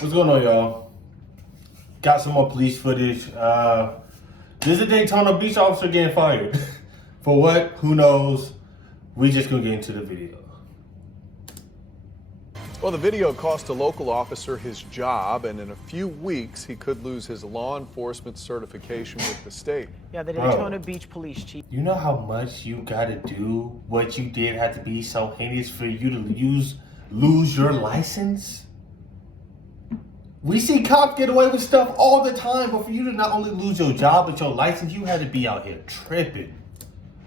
What's going on, y'all? Got some more police footage. There's a Daytona beach officer getting fired. For what? Who knows? We just gonna get into the video. Well, the video cost a local officer his job, and in a few weeks, he could lose his law enforcement certification with the state. Yeah, the Daytona Beach Police Chief. You know how much you gotta do? What you did had to be so heinous for you to lose your license? We see cops get away with stuff all the time, but for you to not only lose your job, but your license, you had to be out here tripping.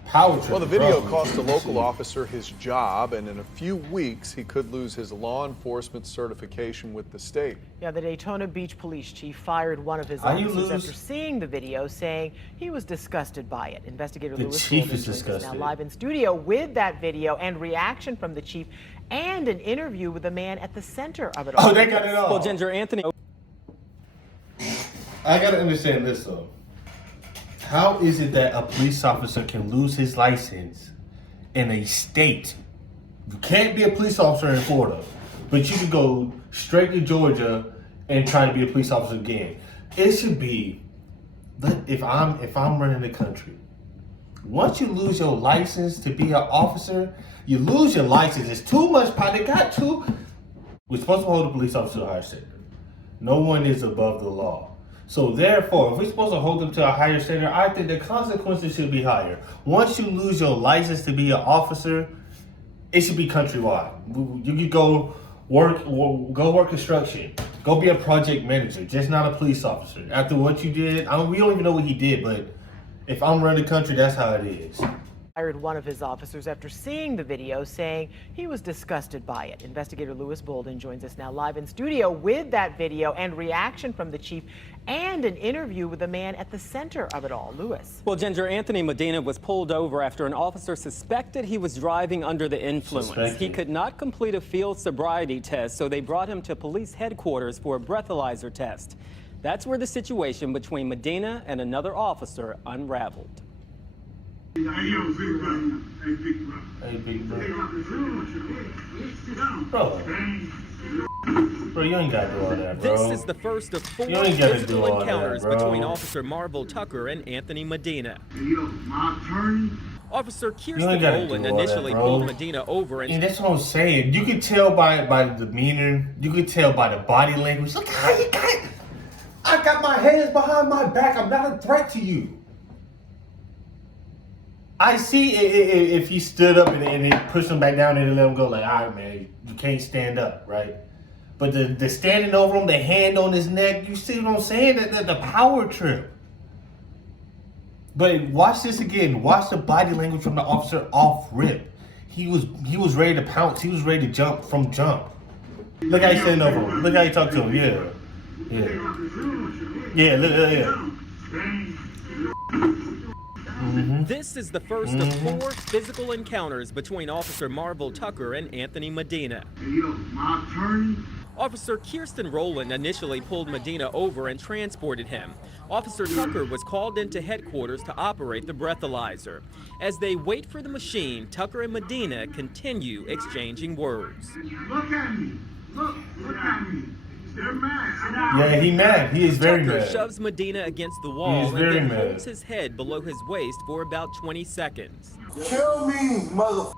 Power tripping. Well, the video cost a local officer his job, and in a few weeks, he could lose his law enforcement certification with the state. Yeah, the Daytona Beach Police Chief fired one of his officers after seeing the video, saying he was disgusted by it. Investigator Lewis chief is joins us disgusted. now live in studio with that video and reaction from the chief and an interview with the man at the center of it all. Oh, they got it all. Well, Ginger Anthony. I gotta understand this though. How is it that a police officer can lose his license in a state? You can't be a police officer in Florida, but you can go straight to Georgia and try to be a police officer again. It should be, if I'm running the country, once you lose your license to be an officer, you lose your license. It's too much power. They got two. We're supposed to hold a police officer to a higher standard. No one is above the law. So therefore, if we're supposed to hold them to a higher standard, I think the consequences should be higher. Once you lose your license to be an officer, it should be countrywide. You could go work construction, go be a project manager, just not a police officer. After what you did, we don't even know what he did, but if I'm running the country, that's how it is. Fired one of his officers after seeing the video, saying he was disgusted by it. Investigator Lewis Bolden joins us now live in studio with that video and reaction from the chief and an interview with the man at the center of it all. Lewis. Well, Ginger Anthony Medina was pulled over after an officer suspected he was driving under the influence. He could not complete a field sobriety test, so they brought him to police headquarters for a breathalyzer test. That's where the situation between Medina and another officer unraveled. Hey, yo, big brother. Hey, big brother. Hey, big brother. Sit down. Bro, you ain't gotta do all that, bro. This is the first of four You ain't gotta do physical all that, encounters bro. between Officer Marvel Tucker and Anthony Medina. Hey, yo, my attorney. Officer You ain't Kirsten gotta do Rowland all that, initially bro. pulled Medina over And and that's what I'm saying. You can tell by the demeanor. You can tell by the body language. Look how you got it. I got my hands behind my back. I'm not a threat to you. I see if he stood up and it pushed him back down and let him go like, all right, man, you can't stand up, right? But the standing over him, the hand on his neck, you see what I'm saying? The power trip. But watch this again. Watch the body language from the officer off rip. He was ready to pounce. He was ready to jump from jump. Look how he standing over him. Look how he talk to him. Yeah. Yeah. this is the first of four physical encounters between Officer Marvel Tucker and Anthony Medina. Hey, yo, my attorney. Officer Kirsten Rowland initially pulled Medina over and transported him. Officer Tucker was called into headquarters to operate the breathalyzer. As they wait for the machine, Tucker and Medina continue exchanging words. Look at me. Look at me. They're mad. Sit down. Yeah, he mad. He is very Tucker mad. shoves Medina against the He wall is and very then mad. holds his head below his waist for about 20 seconds. Kill me, mother.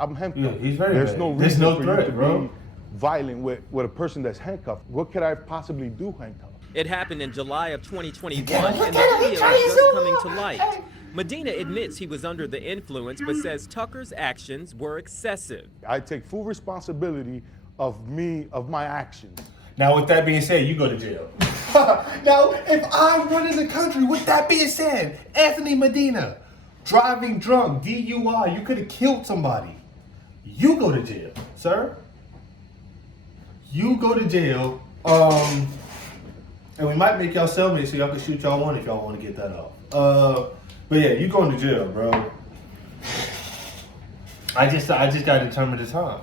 I'm handcuffed. Yeah, he's very There's bad. no There's reason no for threat, you to bro. be violent with a person that's handcuffed. What could I possibly do handcuffed? It happened in July of 2021, Yeah, and the video is just coming to light. Medina admits he was under the influence, but says Tucker's actions were excessive. I take full responsibility of my actions. Now, with that being said, you go to jail. Now, if I'm running the country, with that being said, Anthony Medina, driving drunk, DUI, you could have killed somebody. You go to jail, sir. You go to jail. And we might make y'all cellmates so y'all can shoot y'all one if y'all want to get that off. But yeah, you going to jail, bro. I just gotta determine the time.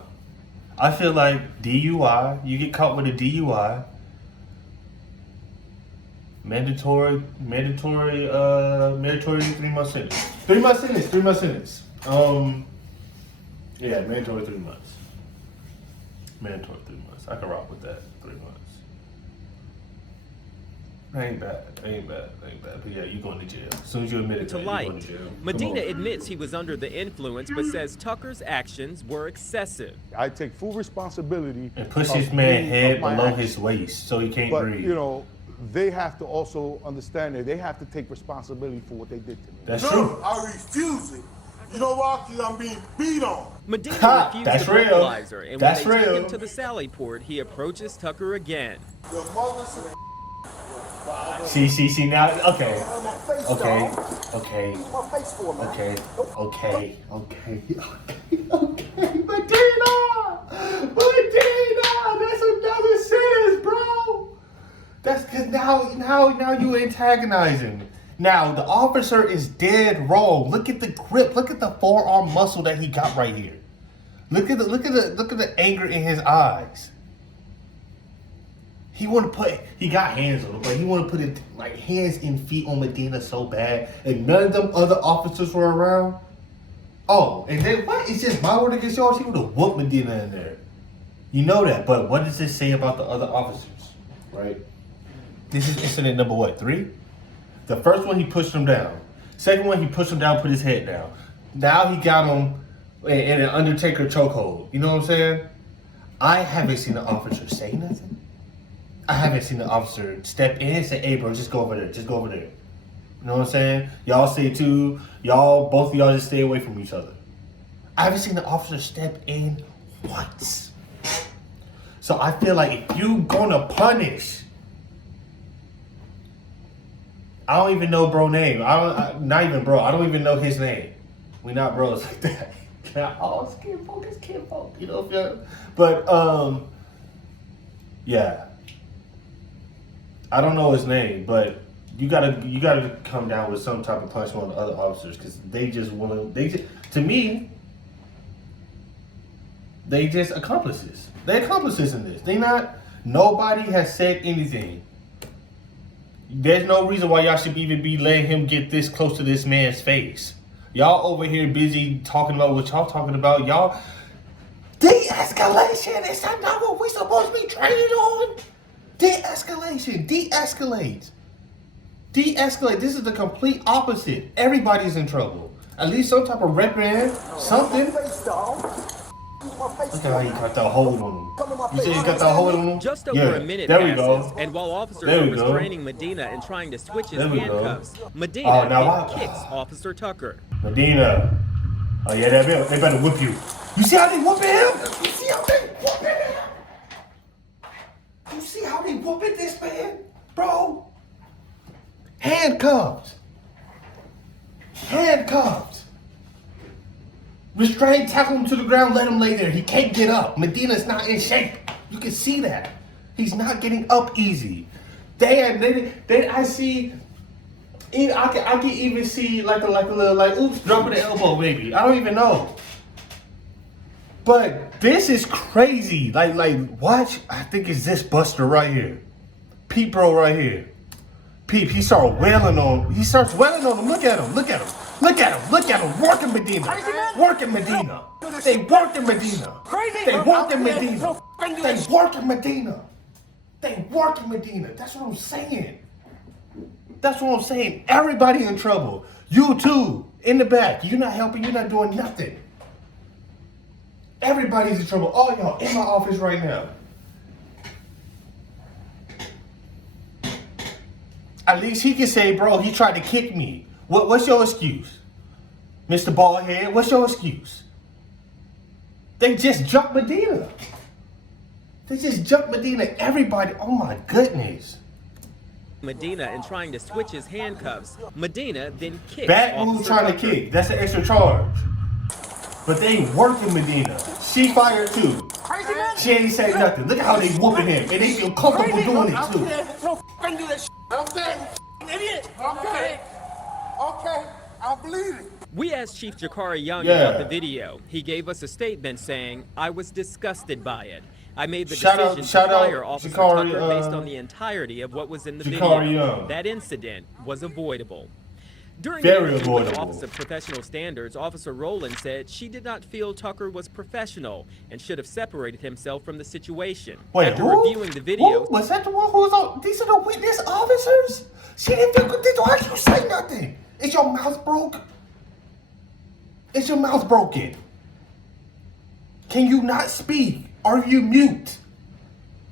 I feel like DUI, you get caught with a DUI, mandatory 3-month sentence. 3-month sentence, 3-month sentence. Yeah, mandatory 3 months. Mandatory 3 months. I can rock with that. 3 months. Ain't bad. But yeah, you going to jail. As soon as you admit it, To man, you life. going to jail. Medina admits he was under the influence, but says Tucker's actions were excessive. I take full responsibility. And push of his man me, head of my below actions. his waist so he can't But, breathe. you know, they have to also understand that they have to take responsibility for what they did to me. That's No, true. I refuse it. You know why? Because I'm being beat on. Medina Ha, refused that's the real. breathalyzer, and That's when they real. take him to the Sally Port, he approaches Tucker again. Your mother's See, now, okay. my face, Okay, dog. okay, Use my face for me. okay. Medina! That's another sentence, bro! That's because now you antagonizing. Now, the officer is dead wrong. Look at the grip. Look at the forearm muscle that he got right here. Look at the anger in his eyes. He got hands on him, but he want to put it like hands and feet on Medina so bad, and none of them other officers were around. Oh, and then what? It's just my word against yours. He would have whooped Medina in there. You know that, but what does this say about the other officers? Right? This is incident number what, 3? The first one he pushed him down. Second one he pushed him down, put his head down. Now he got him in an Undertaker chokehold. You know what I'm saying? I haven't seen the officer say nothing. I haven't seen the officer step in and say, hey bro, just go over there. Just go over there. You know what I'm saying? Y'all say too, both of y'all just stay away from each other. I haven't seen the officer step in once. So I feel like if you gonna punish, I don't even know bro name. Not even bro. I don't even know his name. We not bros like that. Can't focus. You know what I'm saying? But yeah. I don't know his name, but you gotta come down with some type of punishment on the other officers because to me, they just accomplices. They're accomplices in this. Nobody has said anything. There's no reason why y'all should even be letting him get this close to this man's face. Y'all over here busy talking about what y'all talking about. Y'all, de-escalation. Is that not what we supposed to be trained on? De-escalation. De-escalate. De-escalate. This is the complete opposite. Everybody's in trouble. At least some type of reprimand, something. Look at how he got that hold on him. You see he got that hold on him? Just over a minute there we passes, go. and while officers There are we go. restraining Medina and trying to switch his There we go. handcuffs, Medina now then kicks Officer Tucker. Medina. Oh yeah, they better whip you. You see how they whooping him? You see how they whooping him? You see how they whooping this man? Bro. Handcuffed. Restrain, tackle him to the ground, let him lay there. He can't get up. Medina's not in shape. You can see that. He's not getting up easy. I see. I can even see like a little oops, dropping the elbow maybe. I don't even know. But this is crazy. Watch. I think it's this Buster right here. Pete bro right here. Peep, he starts wailing on him. Look at him. Working Medina. Working Medina. They working Medina. That's what I'm saying. Everybody in trouble. You too. In the back. You're not helping. You're not doing nothing. Everybody's in trouble. All y'all in my office right now. At least he can say, bro, he tried to kick me. What's your excuse? Mr. Baldhead, what's your excuse? They just jumped Medina. Everybody, oh my goodness. Medina and trying to switch his handcuffs. Medina then kicks Bad move Officer trying to Tucker. kick. That's an extra charge. But they working Medina. She fired too. She ain't say nothing. Look at how they whooping him. And they feel comfortable doing it too. Okay, I'll believe it. We asked Chief Jakari Young Yeah. about the video. He gave us a statement saying, I was disgusted by it. I made the Shout decision out to fire Officer Jakari, Tucker based on the entirety of what was in the Jakari video. Young. That incident was avoidable. During Very an interview with the avoidable. Office of Professional Standards, Officer Rowland said she did not feel Tucker was professional and should have separated himself from the situation. Wait, After who? reviewing the video, Who? Was that the one who was on? These are the witness officers? She didn't feel good. Why you say nothing? Is your mouth broke? Is your mouth broken? Can you not speak? Are you mute?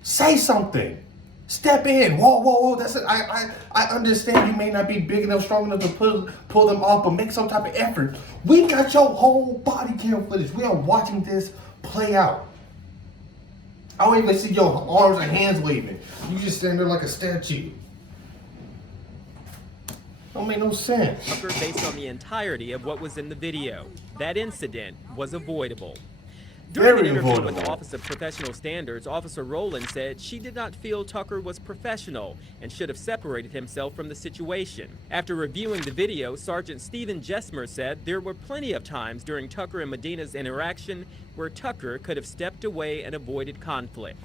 Say something. Step in. Whoa, whoa, whoa. That's it. I understand you may not be big enough, strong enough to pull them off, but make some type of effort. We got your whole body cam footage. We are watching this play out. I don't even see your arms and hands waving. You just stand there like a statue. Don't make no sense. Tucker based on the entirety of what was in the video. That incident was avoidable. During Very an interview with the avoidable. Office of Professional Standards, Officer Rowland said she did not feel Tucker was professional and should have separated himself from the situation. After reviewing the video, Sergeant Stephen Jesmer said there were plenty of times during Tucker and Medina's interaction where Tucker could have stepped away and avoided conflict.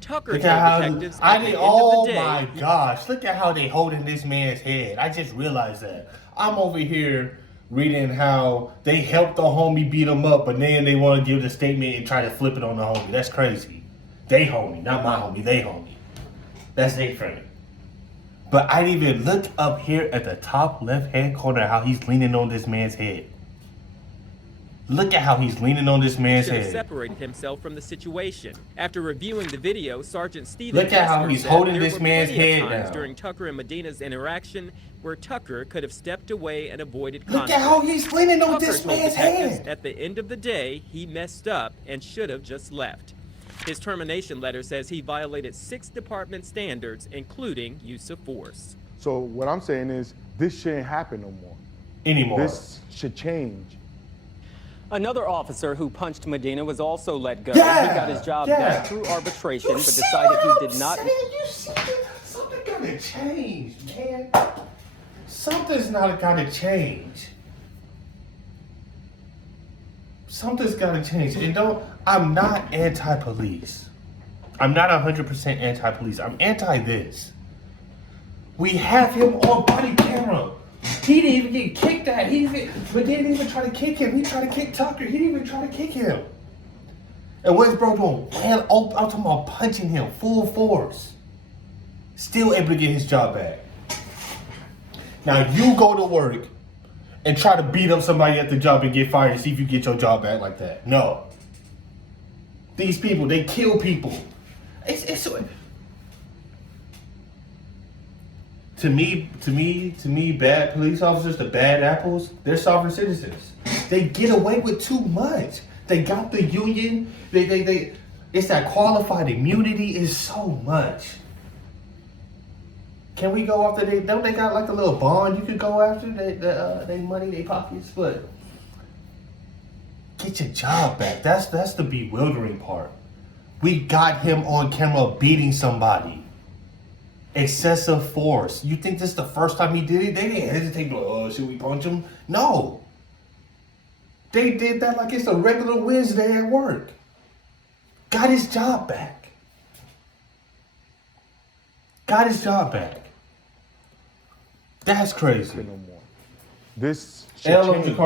Tucker Look told at how detectives at the end oh of the day, my gosh! Look at how they holding this man's head. I just realized that. I'm over here reading how they helped the homie beat him up, but then they want to give the statement and try to flip it on the homie. That's crazy. They homie, not my homie. They homie. That's different. But I didn't even look up here at the top left-hand corner how he's leaning on this man's head. Look at how he's leaning on this man's should have head. separated himself from the situation. After reviewing the video, Sergeant Stephen Look at how Jesmer he's said holding there this were man's plenty of head times down. during Tucker and Medina's interaction where Tucker could have stepped away and avoided Look conflict. at how he's leaning on Tucker this told man's detectives head. at the end of the day he messed up and should have just left. His termination letter says he violated 6 department standards, including use of force. So what I'm saying is this shouldn't happen no more. Anymore. This should change. Another officer who punched Medina was also let go. Yeah, He got his job yeah. back through arbitration, You but see decided what he I'm did not. saying? You see something gotta change, man. Something's not gotta change. Something's gotta change. And I'm not anti-police. I'm not 100% anti-police. I'm anti-this. We have him on body camera. He didn't even get kicked at. But they didn't even try to kick him. He tried to kick Tucker. He didn't even try to kick him. And what's bro doing? Man, I'm talking about punching him full force. Still able to get his job back. Now you go to work and try to beat up somebody at the job and get fired and see if you get your job back like that. No. These people, they kill people. To me, bad police officers, the bad apples, they're sovereign citizens. They get away with too much. They got the union. It's that qualified immunity is so much. Can we go after don't they got like a little bond you could go after they money, they pockets, but get your job back. That's the bewildering part. We got him on camera beating somebody. Excessive force. You think this is the first time he did it? They didn't hesitate. Oh, should we punch him? No. They did that like it's a regular Wednesday at work. Got his job back. Got his job back. That's crazy. No more. This should And I love change.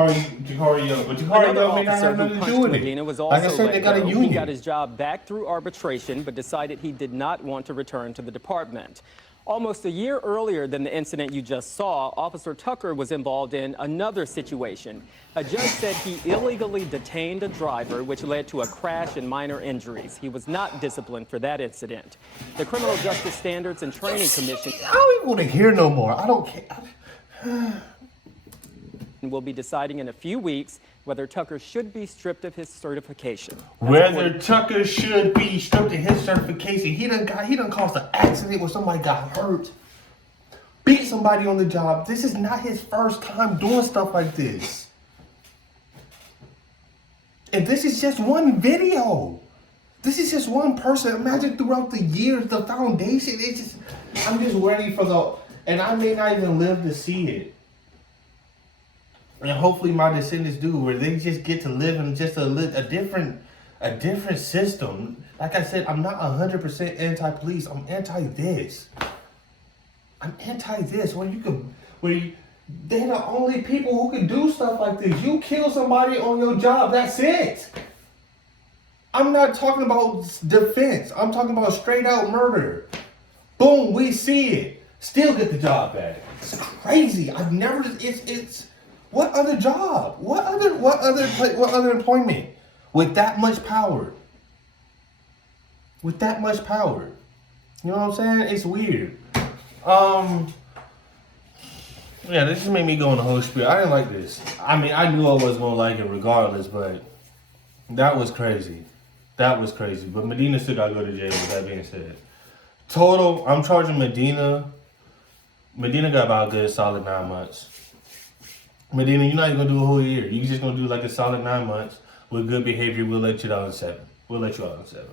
Jakari Young, but Jakari Another Young may not officer have who nothing to do punched with Medina it. was Like I also said, let they got a go. He union. got his job back through arbitration, but decided he did not want to return to the department. Almost a year earlier than the incident you just saw, Officer Tucker was involved in another situation. A judge said he illegally detained a driver, which led to a crash and minor injuries. He was not disciplined for that incident. The Criminal Justice Standards and Training Commission I don't even want to hear no more. I don't care. will be deciding in a few weeks whether Tucker should be stripped of his certification. That's Whether according- Tucker should be stripped of his certification, he done caused an accident where somebody got hurt, beat somebody on the job. This is not his first time doing stuff like this. And this is just one video. This is just one person. Imagine throughout the years, the foundation. I'm just ready for and I may not even live to see it. And hopefully my descendants do, where they just get to live in just a different system. Like I said, I'm not 100% anti-police. I'm anti-this. I'm anti-this. Where They're the only people who can do stuff like this. You kill somebody on your job, that's it. I'm not talking about defense. I'm talking about straight out murder. Boom, we see it. Still get the job back. It's crazy. I've never. It's. What other job? What other employment with that much power? With that much power, you know what I'm saying? It's weird. Yeah, this just made me go on the whole spiel. I didn't like this. I mean, I knew I was gonna like it regardless, but that was crazy. That was crazy. But Medina still gotta go to jail. With that being said, total, I'm charging Medina. Medina got about a good solid 9 months. Medina, you're not even gonna do a whole year. You're just gonna do like a solid 9 months with good behavior. We'll let you out in 7. We'll let you out in 7.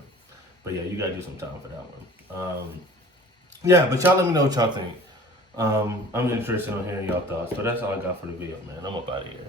But yeah, you gotta do some time for that one. Yeah, but y'all let me know what y'all think. I'm interested in hearing y'all thoughts. But that's all I got for the video, man. I'm up out of here.